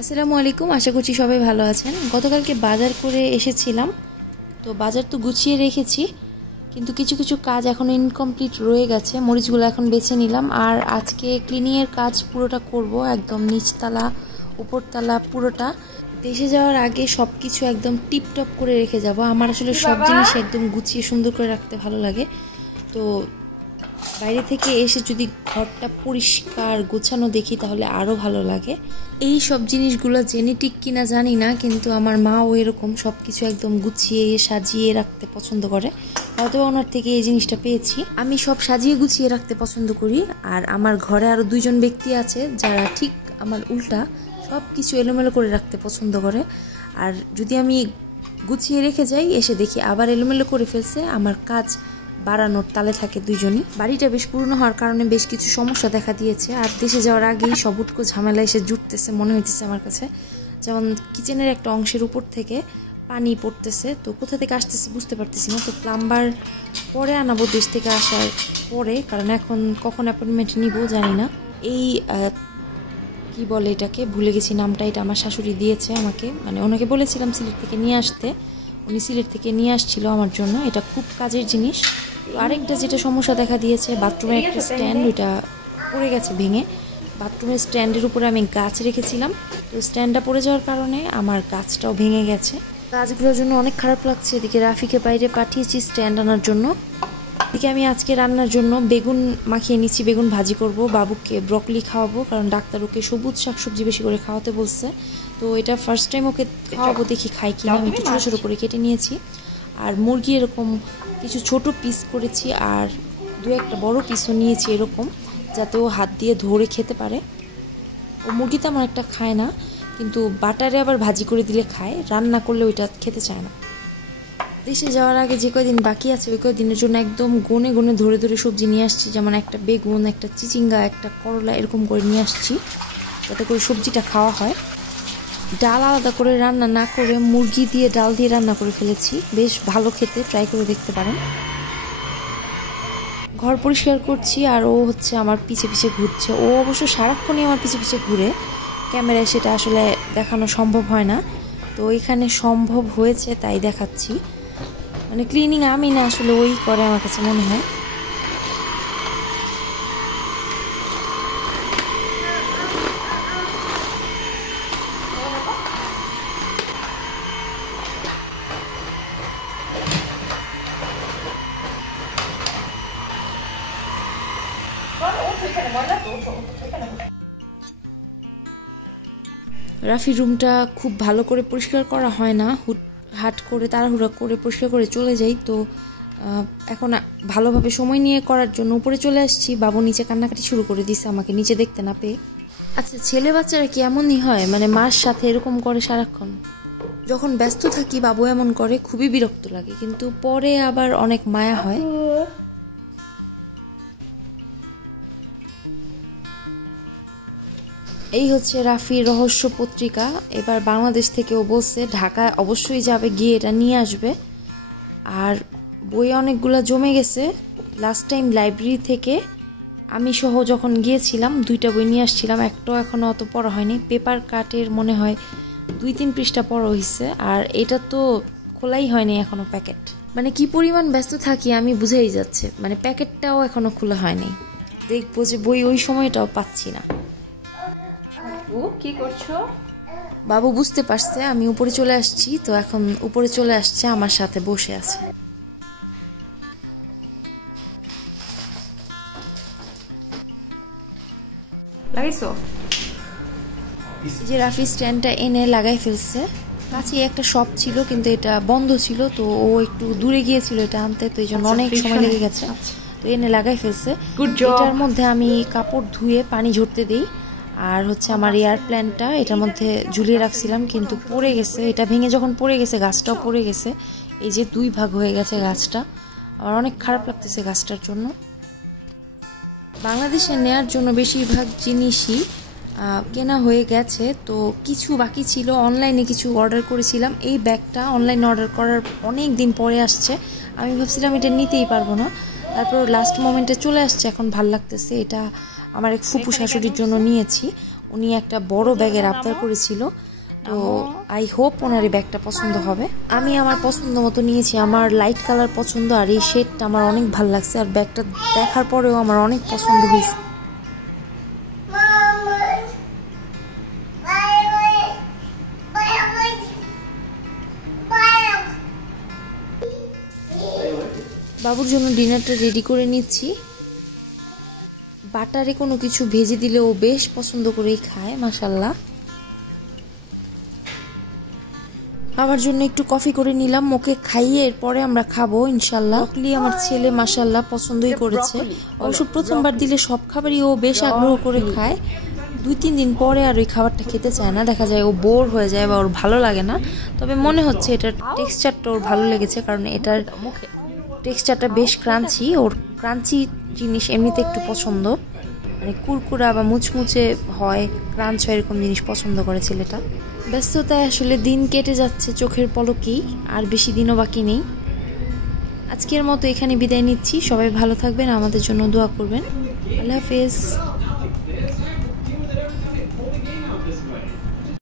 আসসালামুআলাইকুম, আশা করছি সবাই ভালো আছেন। গতকালকে বাজার করে এসেছিলাম, তো বাজার তো গুছিয়ে রেখেছি, কিন্তু কিছু কিছু কাজ এখন ইনকমপ্লিট রয়ে গেছে। মরিচগুলো এখন বেছে নিলাম, আর আজকে ক্লিনিংয়ের কাজ পুরোটা করব, একদম নিচতলা উপরতলা পুরোটা। দেশে যাওয়ার আগে সব কিছু একদম টিপটপ করে রেখে যাব। আমার আসলে সব জিনিস একদম গুছিয়ে সুন্দর করে রাখতে ভালো লাগে। তো বাইরে থেকে এসে যদি ঘরটা পরিষ্কার গোছানো দেখি তাহলে আরও ভালো লাগে। এই সব জিনিসগুলো জেনেটিক কিনা জানি না, কিন্তু আমার মাও এরকম সব কিছু একদম গুছিয়ে সাজিয়ে রাখতে পছন্দ করে। হয়তো ওনার থেকে এই জিনিসটা পেয়েছি। আমি সব সাজিয়ে গুছিয়ে রাখতে পছন্দ করি, আর আমার ঘরে আরও দুইজন ব্যক্তি আছে যারা ঠিক আমার উল্টা, সব কিছু এলোমেলো করে রাখতে পছন্দ করে। আর যদি আমি গুছিয়ে রেখে যাই, এসে দেখি আবার এলোমেলো করে ফেলছে, আমার কাজ বাড়ানোর তালে থাকে দুইজনই। বাড়িটা বেশ পুরনো হওয়ার কারণে বেশ কিছু সমস্যা দেখা দিয়েছে, আর দেশে যাওয়ার আগেই সব উটকো ঝামেলা এসে জুটতেছে মনে হইতেছে আমার কাছে। যেমন কিচেনের একটা অংশের উপর থেকে পানি পড়তেছে, তো কোথা থেকে আসতেছে বুঝতে পারতেছি না। তো প্লাম্বার পরে আনাবো দেশ থেকে আসার পরে, কারণ এখন কখন অ্যাপয়েন্টমেন্ট নিব জানি না। এই কি বলে এটাকে, ভুলে গেছি নামটা, এটা আমার শাশুড়ি দিয়েছে আমাকে, মানে ওনাকে বলেছিলাম সিলেট থেকে নিয়ে আসতে, উনি সিলেট থেকে নিয়ে আসছিল আমার জন্য। এটা খুব কাজের জিনিস। তো আরেকটা যেটা সমস্যা দেখা দিয়েছে, বাথরুমের একটা স্ট্যান্ড, ওইটা পড়ে গেছে ভেঙে। বাথরুমের স্ট্যান্ডের উপরে আমি গাছ রেখেছিলাম, তো স্ট্যান্ডটা পড়ে যাওয়ার কারণে আমার গাছটাও ভেঙে গেছে। গাছগুলোর জন্য অনেক খারাপ লাগছে। এদিকে রাফিকে বাইরে পাঠিয়েছি স্ট্যান্ড আনার জন্য। এদিকে আমি আজকে রান্নার জন্য বেগুন মাখিয়ে নিচ্ছি, বেগুন ভাজি করব, বাবুকে ব্রকলি খাওয়াবো, কারণ ডাক্তার ওকে সবুজ শাকসবজি বেশি করে খাওয়াতে বলছে। তো এটা ফার্স্ট টাইম ওকে খাওয়াবো, দেখি খাই কিনা। আমি একটু ছোটো ছোটো করে কেটে নিয়েছি, আর মুরগি এরকম কিছু ছোট পিস করেছি, আর দু একটা বড় পিসও নিয়েছি এরকম, যাতে ও হাত দিয়ে ধরে খেতে পারে। ও মুরগি তেমন একটা খায় না, কিন্তু বাটারে আবার ভাজি করে দিলে খায়, রান্না করলে ওইটা খেতে চায় না। দেশে যাওয়ার আগে যে কয়দিন বাকি আছে ওই কয়দিনের জন্য একদম গনে গনে ধরে ধরে সবজি নিয়ে আসছি, যেমন একটা বেগুন, একটা চিচিঙ্গা, একটা করলা, এরকম করে নিয়ে আসছি, যাতে করে সবজিটা খাওয়া হয়। ডাল আলাদা করে রান্না না করে মুরগি দিয়ে ডাল দিয়ে রান্না করে ফেলেছি, বেশ ভালো খেতে, ট্রাই করে দেখতে পারেন। ঘর পরিষ্কার করছি, আর ও হচ্ছে আমার পিছে পিছে ঘুরছে। ও অবশ্য সারাক্ষণই আমার পিছে পিছে ঘুরে, ক্যামেরায় সেটা আসলে দেখানো সম্ভব হয় না, তো এখানে সম্ভব হয়েছে তাই দেখাচ্ছি। মানে ক্লিনিং আমি না, আসলে ওই করে আমার কাছে মনে হয়। রাফির রুমটা খুব ভালো করে পরিষ্কার করা হয় না, হাট করে তাড়াহুড়া করে পরিষ্কার করে চলে যাই। তো এখন ভালোভাবে সময় নিয়ে করার জন্য উপরে চলে আসছি। বাবু নিচে কান্নাকাটি শুরু করে দিছে আমাকে নিচে দেখতে না পেয়ে। আচ্ছা, ছেলে বাচ্চারা কি এমনই হয়, মানে মার সাথে এরকম করে সারাক্ষণ? যখন ব্যস্ত থাকি বাবু এমন করে, খুবই বিরক্ত লাগে, কিন্তু পরে আবার অনেক মায়া হয়। এই হচ্ছে রাফির রহস্য পত্রিকা। এবার বাংলাদেশ থেকেও বলছে ঢাকা অবশ্যই যাবে, গিয়ে এটা নিয়ে আসবে। আর বই অনেকগুলো জমে গেছে। লাস্ট টাইম লাইব্রেরি থেকে আমি সহ যখন গিয়েছিলাম 2টা বই নিয়ে আসছিলাম, একটাও এখনও অত পড়া হয়নি। পেপার কাটের মনে হয় 2-3 পৃষ্ঠা পড়া হয়েছে, আর এটা তো খোলাই হয়নি এখনও প্যাকেট। মানে কি পরিমাণ ব্যস্ত থাকি আমি বুঝেই যাচ্ছে, মানে প্যাকেটটাও এখনও খোলা হয়নি। দেখবো যে বই ওই সময়টাও পাচ্ছি না। কি করছো? বাবু বুঝতে পারছে আমি উপরে চলে আসছি, তো এখন উপরে চলে আসছে, আমার সাথে বসে আছে। লাগাইছো? যে রাফি স্ট্যান্ডটা এনে লাগাই ফেলছে। কাছে একটা শপ ছিল, কিন্তু এটা বন্ধ ছিল, তো ও একটু দূরে গিয়েছিল এটা আনতে, তো এই জন্য অনেক সময় লেগে গেছে। তো এনে লাগাই ফেলছে। এটার মধ্যে আমি কাপড় ধুয়ে পানি ঝরতে দিই, আর হচ্ছে আমার এয়ার প্ল্যান্টটা এটার মধ্যে ঝুলিয়ে রাখছিলাম, কিন্তু পড়ে গেছে। এটা ভেঙে যখন পড়ে গেছে, গাছটাও পড়ে গেছে, এই যে 2 ভাগ হয়ে গেছে গাছটা। আমার অনেক খারাপ লাগতেছে গাছটার জন্য। বাংলাদেশে নেয়ার জন্য বেশিরভাগ জিনিসই কেনা হয়ে গেছে, তো কিছু বাকি ছিল। অনলাইনে কিছু অর্ডার করেছিলাম। এই ব্যাগটা অনলাইনে অর্ডার করার অনেক দিন পরে আসছে। আমি ভাবছিলাম এটা নিতেই পারবো না, তারপর লাস্ট মোমেন্টে চলে আসছে, এখন ভাল লাগতেছে। এটা আমার এক ফুপু শাশুড়ির জন্য নিয়েছি, উনি একটা বড় ব্যাগের আবদার করেছিল। তো আই হোপ ওনার এই ব্যাগটা পছন্দ হবে। আমি আমার পছন্দ মতো নিয়েছি। আমার লাইট কালার পছন্দ আর এই শেডটা আমার অনেক ভালো লাগছে, আর ব্যাগটা দেখার পরেও আমার অনেক পছন্দ হয়েছে। বাবুর জন্য ডিনারটা রেডি করে নিচ্ছি। বাটারে কোনো কিছু ভেজে দিলে ও বেশ পছন্দ করেই খায়, মাশাল্লাহ। আমার জন্য একটু কফি করে নিলাম, ওকে খাইয়ে এরপরে আমরা খাবো ইনশাল্লাহ। ব্রকলি আমার ছেলে মাশাল্লাহ পছন্দই করেছে। অবশ্য প্রথমবার দিলে সব খাবারই ও বেশ আগ্রহ করে খায়। 2-3 দিন পরে আর ওই খাবারটা খেতে চায় না, দেখা যায় ও বোর হয়ে যায় বা ওর ভালো লাগে না। তবে মনে হচ্ছে এটার টেক্সচারটা ওর ভালো লেগেছে, কারণ এটার টেক্সচারটা বেশ ক্রাঞ্চি। ওর ক্রাঞ্চি জিনিস এমনিতে একটু পছন্দ, মানে কুরকুরা বা মুচমুচে হয়, ক্রাঞ্চ হয়, এরকম জিনিস পছন্দ করে ছেলেটা। ব্যস্ততায় আসলে দিন কেটে যাচ্ছে চোখের পলকেই, আর বেশি দিনও বাকি নেই। আজকের মতো এখানে বিদায় নিচ্ছি। সবাই ভালো থাকবেন, আমাদের জন্য দোয়া করবেন। আল্লাহ হাফেজ।